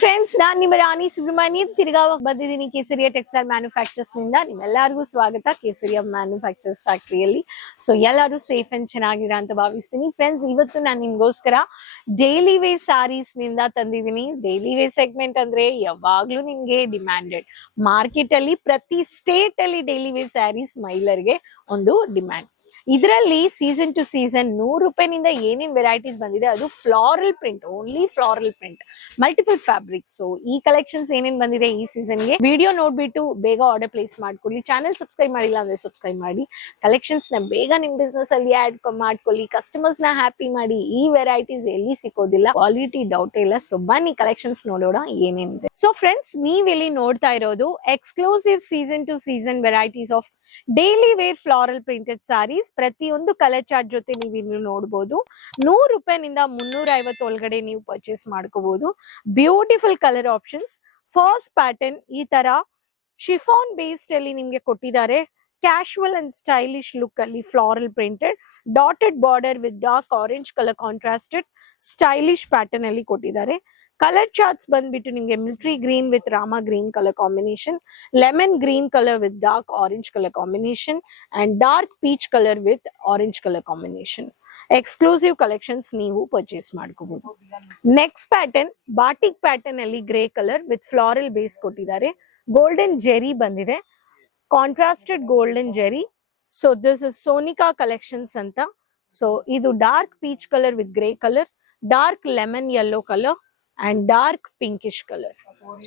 Friends ನಾನ್ ನಿಮ್ಮ ರಾಣಿ ಸುಬ್ರಹ್ಮಣ್ಯ. ತಿರ್ಗಾ ಬಂದಿದ್ದೀನಿ ಕೇಸರಿಯ ಟೆಕ್ಸ್ಟೈಲ್ ಮ್ಯಾನುಫ್ಯಾಕ್ಚರ್ಸ್ನಿಂದ ನಿಮ್ಮೆಲ್ಲರಿಗೂ ಸ್ವಾಗತ ಕೇಸರಿಯ ಮ್ಯಾನುಫ್ಯಾಕ್ಚರ್ಸ್ ಫ್ಯಾಕ್ಟರಿಯಲ್ಲಿ. ಸೊ ಎಲ್ಲರೂ ಸೇಫ್ ಅಂಡ್ ಚೆನ್ನಾಗಿರ ಅಂತ ಭಾವಿಸ್ತೀನಿ. ಫ್ರೆಂಡ್ಸ್ ಇವತ್ತು ನಾನು ನಿಮ್ಗೋಸ್ಕರ ಡೈಲಿ ವೇ ಸಾರೀಸ್ನಿಂದ ತಂದಿದ್ದೀನಿ. ಡೈಲಿ ವೇ ಸೆಗ್ಮೆಂಟ್ ಅಂದ್ರೆ ಯಾವಾಗ್ಲೂ ನಿಮ್ಗೆ ಡಿಮ್ಯಾಂಡೆಡ್ ಮಾರ್ಕೆಟ್ ಅಲ್ಲಿ ಪ್ರತಿ ಸ್ಟೇಟ್ ಅಲ್ಲಿ ಡೈಲಿ ವೇ ಸ್ಯಾರೀಸ್ ಮಹಿಳೆಯರಿಗೆ ಒಂದು ಡಿಮ್ಯಾಂಡ್ ಇದರಲ್ಲಿ ಸೀಸನ್ ಟು ಸೀಸನ್ ನೂರು ರೂಪಾಯಿನಿಂದ ಏನೇನ್ ವೆರೈಟೀಸ್ ಬಂದಿದೆ, ಅದು floral print only floral print multiple fabrics ಈ ಕಲೆಕ್ಷನ್ಸ್ ಏನೇನ್ ಬಂದಿದೆ ಈ ಸೀಸನ್ಗೆ ವಿಡಿಯೋ ನೋಡ್ಬಿಟ್ಟು ಬೇಗ ಆರ್ಡರ್ ಪ್ಲೇಸ್ ಮಾಡ್ಕೊಳ್ಳಿ ಚಾನೆಲ್ ಸಬ್ಸ್ಕ್ರೈಬ್ ಮಾಡಿಲ್ಲ ಅಂದ್ರೆ ಸಬ್ಸ್ಕ್ರೈಬ್ ಮಾಡಿ. ಕಲೆಕ್ಷನ್ಸ್ನ ಬೇಗ ನಿಮ್ ಬಿಸ್ನೆಸ್ ಅಲ್ಲಿ ಆಡ್ ಮಾಡ್ಕೊಳ್ಳಿ. ಕಸ್ಟಮರ್ಸ್ನ ಹ್ಯಾಪಿ ಮಾಡಿ. ಈ ವೆರೈಟೀಸ್ ಎಲ್ಲಿ ಸಿಕ್ಕೋದಿಲ್ಲ? ಕ್ವಾಲಿಟಿ ಡೌಟ್ ಇಲ್ಲ. ಸೊ ಬನ್ನಿ ಕಲೆಕ್ಷನ್ಸ್ ನೋಡೋಣ ಏನೇನಿದೆ ಸೊ ಫ್ರೆಂಡ್ಸ್ ನೀವ್ ಇಲ್ಲಿ ನೋಡ್ತಾ ಇರೋದು exclusive season to season varieties of daily wear floral printed saris ಪ್ರತಿಯೊಂದು ಕಲರ್ ಚಾರ್ಟ್ ಜೊತೆ ನೀವು ಇಲ್ಲಿ ನೋಡಬಹುದು ನೂರು ರೂಪಾಯಿನಿಂದ ಮುನ್ನೂರ ಐವತ್ತು ಒಳಗಡೆ ನೀವು ಪರ್ಚೇಸ್ ಮಾಡ್ಕೋಬಹುದು beautiful colour options first pattern ಈ ತರ ಶಿಫಾನ್ ಬೇಸ್ಡ್ ಅಲ್ಲಿ ನಿಮ್ಗೆ ಕೊಟ್ಟಿದ್ದಾರೆ. ಕ್ಯಾಶುವಲ್ ಅಂಡ್ ಸ್ಟೈಲಿಶ್ ಲುಕ್ ಅಲ್ಲಿ floral printed dotted border with dark orange colour contrasted stylish pattern ಅಲ್ಲಿ ಕೊಟ್ಟಿದ್ದಾರೆ. ಕಲರ್ ಚಾರ್ಟ್ಸ್ ಬಂದ್ಬಿಟ್ಟು ನಿಮಗೆ military green with rama green colour combination lemon green colour with dark orange colour combination and dark peach colour with orange colour combination exclusive collections ನೀವು purchase ಮಾಡ್ಕೋಬಹುದು next pattern batik pattern ಅಲ್ಲಿ grey colour with floral base ಕೊಟ್ಟಿದ್ದಾರೆ. Golden zari ಬಂದಿದೆ. Contrasted golden zari so this is Sonika collections ಅಂತ. So ಇದು dark peach colour with grey colour dark lemon yellow colour and dark pinkish colour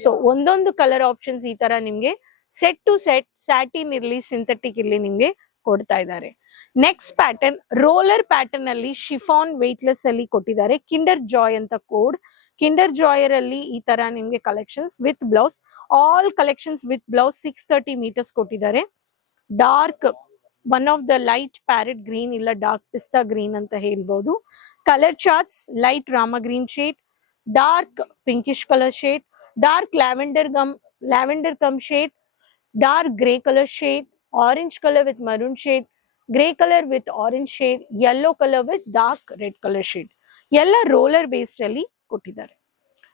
so ಒಂದೊಂದು colour options ಈ ತರ ನಿಮಗೆ set to set satin ಇರ್ಲಿ synthetic ಇರ್ಲಿ ನಿಮ್ಗೆ ಕೊಡ್ತಾ ಇದ್ದಾರೆ. ನೆಕ್ಸ್ಟ್ ಪ್ಯಾಟರ್ನ್ ರೋಲರ್ ಪ್ಯಾಟರ್ನ್ ಅಲ್ಲಿ ಶಿಫಾನ್ ವೆಯ್ಟ್ಲೆಸ್ ಅಲ್ಲಿ ಕೊಟ್ಟಿದ್ದಾರೆ. ಕಿಂಡರ್ ಜಾಯ್ ಅಂತ ಕೋಡ್ ಕಿಂಡರ್ ಜಾಯರ್ ಅಲ್ಲಿ ಈ ತರ ನಿಮ್ಗೆ collections with blouse all collections with blouse six thirty metres ಕೊಟ್ಟಿದ್ದಾರೆ. Dark one of the light parrot green ಇಲ್ಲ ಡಾರ್ಕ್ ಪಿಸ್ತಾ ಗ್ರೀನ್ ಅಂತ ಹೇಳ್ಬೋದು. Colour charts light rama green shade dark pinkish colour shade dark lavender cum lavender cum shade dark grey colour shade orange colour with maroon shade grey colour with orange shade yellow colour with dark red colour shade ಎಲ್ಲ roller based ಅಲ್ಲಿ ಕೊಟ್ಟಿದ್ದಾರೆ.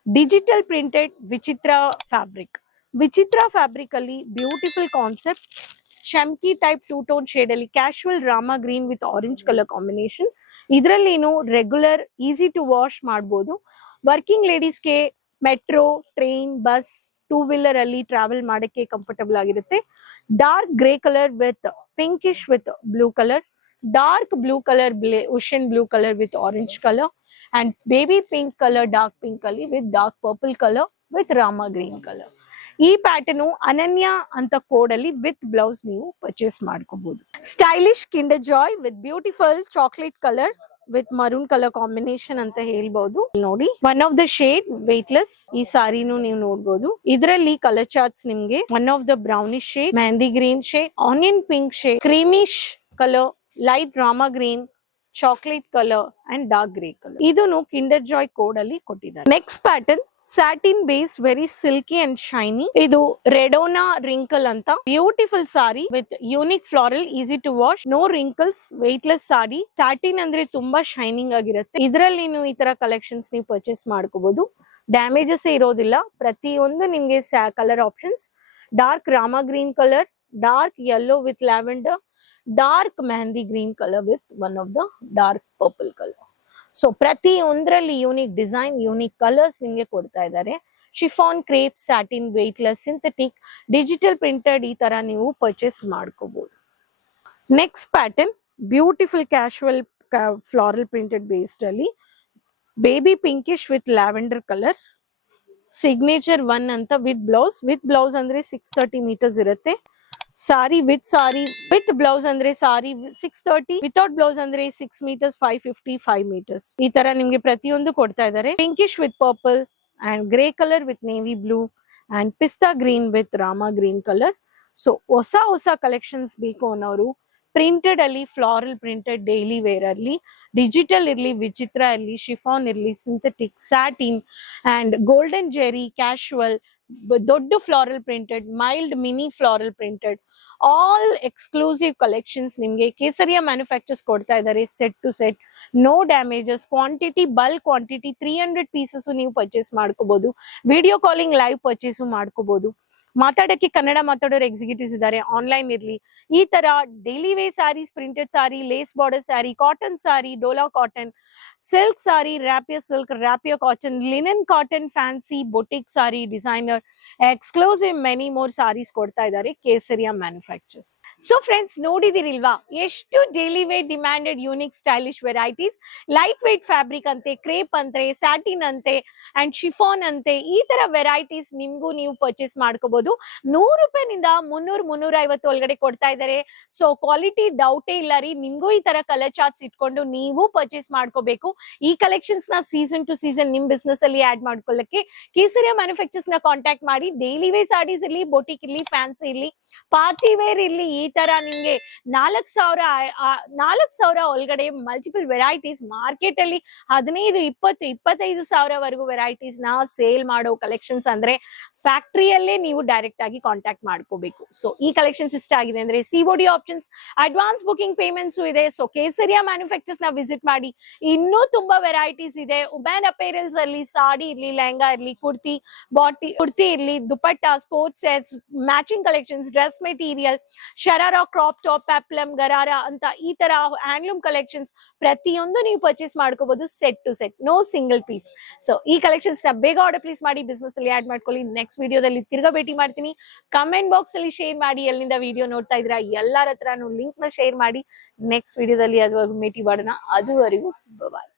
Digital printed Vichitra fabric Vichitra fabric ಅಲ್ಲಿ beautiful concept chamki type two tone shade ಅಲ್ಲಿ casual rama green with orange colour combination ಇದರಲ್ಲಿನು regular easy to wash ಮಾಡ್ಬೋದು. Working ಲೇಡೀಸ್ಗೆ metro, train, bus two wheeler ಅಲ್ಲಿ travel ಮಾಡಕ್ಕೆ comfortable ಆಗಿರುತ್ತೆ. Dark grey colour with pinkish with blue colour dark blue colour ocean blue colour with orange colour and baby pink colour dark pink ಅಲ್ಲಿ with dark purple colour with rama green colour ಈ pattern Ananya ಅಂತ ಕೋಡಲ್ಲಿ with blouse ನೀವು purchase ಮಾಡ್ಕೋಬಹುದು stylish kinder joy with beautiful chocolate colour with maroon colour combination ಅಂತ ಹೇಳ್ಬಹುದು ನೋಡಿ one of the shade weightless ಈ ಸಾರಿನೂ ನೀವು ನೋಡಬಹುದು ಇದರಲ್ಲಿ ಕಲರ್ ಚಾರ್ಟ್ಸ್ ನಿಮ್ಗೆ one of the brownish shade mehndi green shade onion pink shade creamish colour light drama green chocolate colour and dark grey colour ಇದನ್ನು ಕಿಂಡರ್ ಜಾಯ್ ಕೋಡ್ ಅಲ್ಲಿ ಕೊಟ್ಟಿದ್ದಾರೆ. Next pattern satin base very silky and shiny ಇದು ರೆಡೋನಾ wrinkle ಅಂತ. Beautiful sari with unique floral easy to wash no wrinkles weightless sari satin ಅಂದ್ರೆ ತುಂಬಾ shining ಆಗಿರುತ್ತೆ. ಇದರಲ್ಲಿ ನೀವು ಈ ತರ ಕಲೆಕ್ಷನ್ಸ್ ನೀವು ಪರ್ಚೇಸ್ ಮಾಡ್ಕೋಬಹುದು ಡ್ಯಾಮೇಜಸ್ ಇರೋದಿಲ್ಲ. ಪ್ರತಿಯೊಂದು ನಿಮ್ಗೆ colour options dark rama green colour dark yellow with lavender dark mehndi green colour with one of the dark purple colour so ಪ್ರತಿ ಒಂದರಲ್ಲಿ ಯೂನಿಕ್ ಡಿಸೈನ್ ಯೂನಿಕ್ ಕಲರ್ಸ್ ನಿಮ್ಗೆ ಕೊಡ್ತಾ ಇದ್ದಾರೆ chiffon crepe satin weightless synthetic digital printed ಈ ತರ ನೀವು purchase ಮಾಡ್ಕೋಬಹುದು next pattern beautiful casual floral printed based ಅಲ್ಲಿ baby pinkish with lavender colour signature one ಅಂತ ವಿತ್ ಬ್ಲೌಸ್ ವಿತ್ ಬ್ಲೌಸ್ ಅಂದ್ರೆ ಸಿಕ್ಸ್ ತರ್ಟಿ ಮೀಟರ್ಸ್ ಇರುತ್ತೆ sari with sari, with blouse ಅಂದ್ರೆ sari six thirty without blouse ಅಂದ್ರೆ six metres five fifty five metres ಈ ತರ ನಿಮ್ಗೆ ಪ್ರತಿಯೊಂದು ಕೊಡ್ತಾ ಇದ್ದಾರೆ pinkish with purple and grey colour with navy blue and pista green with rama green colour so ಹೊಸ ಹೊಸ ಕಲೆಕ್ಷನ್ಸ್ ಬೇಕು ಅನ್ನೋರು ಪ್ರಿಂಟೆಡ್ ಅಲ್ಲಿ ಫ್ಲಾರಲ್ ಪ್ರಿಂಟೆಡ್ ಡೈಲಿ ವೇರ್ ಅಲ್ಲಿ ಡಿಜಿಟಲ್ ಇರ್ಲಿ, ವಿಚಿತ್ರ ಇರ್ಲಿ ಶಿಫಾನ್ ಇರ್ಲಿ synthetic satin and golden zari casual ದೊಡ್ಡ floral printed, mild mini floral printed all exclusive collections ನಿಮಗೆ ಕೇಸರಿಯ ಮ್ಯಾನುಫ್ಯಾಕ್ಚರ್ಸ್ ಕೊಡ್ತಾ ಇದ್ದಾರೆ set to set no damages quantity bulk quantity three hundred pieces ನೀವು purchase ಮಾಡ್ಕೋಬಹುದು ವಿಡಿಯೋ ಕಾಲಿಂಗ್ ಲೈವ್ ಪರ್ಚೇಸ್ ಮಾಡ್ಕೋಬಹುದು ಮಾತಾಡಕ್ಕೆ ಕನ್ನಡ ಮಾತಾಡೋರು executives ಇದ್ದಾರೆ ಆನ್ಲೈನ್ ಇರಲಿ. ಈ ತರ daily wear saris printed sari lace border sari cotton sari Dola cotton silk sari rapier silk rapier cotton linen cotton fancy boutique sari designer exclusive many more saris ಕೊಡ್ತಾ ಇದ್ದಾರೆ Kesariya manufacturers so friends ನೋಡಿದಿರಿಲ್ವಾ ಎಷ್ಟು daily weight demanded unique stylish varieties light weight fabric ಅಂತೆ crepe ಅಂತೆ satin ಅಂತೆ and chiffon ಅಂತೆ ಈ ತರ ವೆರೈಟೀಸ್ ನಿಮ್ಗೂ ನೀವು ಪರ್ಚೇಸ್ ಮಾಡ್ಕೋಬಹುದು ನೂರು ರೂಪಾಯಿನಿಂದ ಮುನ್ನೂರ್ ಮುನ್ನೂರ ಐವತ್ತು ಒಳಗಡೆ ಕೊಡ್ತಾ ಇದ್ದಾರೆ. ಸೊ ಕ್ವಾಲಿಟಿ ಡೌಟೇ ಇಲ್ಲ ರೀ, ನಿಮ್ಗೂ ಈ ತರ ಕಲರ್ ಚಾರ್ಟ್ಸ್ ಇಟ್ಕೊಂಡು ನೀವು ಪರ್ಚೇಸ್ ಮಾಡ್ಕೋಬೇಕು. ಈ ಕಲೆಕ್ಷನ್ಸ್ನ ಸೀಸನ್ ಟು ಸೀಸನ್ ನಿಮ್ ಬಿಸ್ನೆಸ್ ಅಲ್ಲಿ ಆಡ್ ಮಾಡ್ಕೊಳ್ಳಕ್ಕೆ ಕೇಸರಿಯಾ ಮ್ಯಾನುಫ್ಯಾಕ್ಚರ್ಸ್ನ ಕಾಂಟ್ಯಾಕ್ಟ್ ಮಾಡಿ. ಡೈಲಿ ವೇ ಸಾರೀಸ್ ಇರ್ಲಿ ಬೊಟಿಕ್ ಇರ್ಲಿ ಫ್ಯಾನ್ಸಿ ಇರ್ಲಿ ಪಾರ್ಟಿ ವೇರ್ ಇರ್ಲಿ, ಈ ತರ ನಿಮ್ಗೆ ನಾಲ್ಕ್ ಸಾವಿರ ನಾಲ್ಕ್ ಸಾವಿರ ಒಳಗಡೆ ಮಲ್ಟಿಪಲ್ ವೆರೈಟೀಸ್ ಮಾರ್ಕೆಟ್ ಅಲ್ಲಿ ಹದಿನೈದು, ಇಪ್ಪತ್ತು, ಇಪ್ಪತ್ತೈದು ಸಾವಿರವರೆಗೂ ವೆರೈಟೀಸ್ನ ಸೇಲ್ ಮಾಡೋ ಕಲೆಕ್ಷನ್ಸ್ ಅಂದ್ರೆ ಫ್ಯಾಕ್ಟ್ರಿಯಲ್ಲೇ ನೀವು ಡೈರೆಕ್ಟ್ ಆಗಿ ಕಾಂಟ್ಯಾಕ್ಟ್ ಮಾಡ್ಕೋಬೇಕು. ಸೊ ಈ ಕಲೆಕ್ಷನ್ಸ್ ಇಷ್ಟ ಆಗಿದೆ ಅಂದ್ರೆ COD options advance booking payments ಇದೆ. ಸೊ ಕೇಸರಿಯಾ ಮ್ಯಾನುಫ್ಯಾಕ್ಚರ್ಸ್ನ ವಿಸಿಟ್ ಮಾಡಿ. ಇನ್ನೂ ತುಂಬಾ ವೆರೈಟೀಸ್ ಇದೆ. ಉಮೆನ್ ಅಪೇರಲ್ಸ್ ಅಲ್ಲಿ ಸಾಡಿ ಇರ್ಲಿ, ಲೆಹಂಗಾ ಇರ್ಲಿ ಕುರ್ತಿ ಬಾಟಿ ಕುರ್ತಿ ಇರ್ಲಿ dupatta sports sets matching collections dress material sharara crop top peplum gharara ಅಂತ ಈ ತರ ಹ್ಯಾಂಡ್ಲೂಮ್ ಕಲೆಕ್ಷನ್ಸ್ ಪ್ರತಿಯೊಂದು ನೀವು ಪರ್ಚೇಸ್ ಮಾಡ್ಕೋಬಹುದು set to set no single piece so ಈ ಕಲೆಕ್ಷನ್ಸ್ನ ಬೇಗ ಆರ್ಡರ್ ಪ್ಲೀಸ್ ಮಾಡಿ ಬಿಸ್ನೆಸ್ ಅಲ್ಲಿ ಆಡ್ ಮಾಡ್ಕೊಳ್ಳಿ. ನೆಕ್ಸ್ಟ್ ವಿಡಿಯೋದಲ್ಲಿ ತಿರ್ಗಾ ಭೇಟಿ ಮಾಡ್ತೀನಿ. ಕಮೆಂಟ್ ಬಾಕ್ಸ್ ಅಲ್ಲಿ ಶೇರ್ ಮಾಡಿ, ಎಲ್ಲಿಂದ ವಿಡಿಯೋ ನೋಡ್ತಾ ಇದ್ರ ಎಲ್ಲರ ಹತ್ರ ಲಿಂಕ್ನ ಶೇರ್ ಮಾಡಿ. ನೆಕ್ಸ್ಟ್ ವಿಡಿಯೋದಲ್ಲಿ ಅದುವರೆಗೂ ಭೇಟಿ ಮಾಡೋಣ ಅದುವರೆಗೂ Bye bye.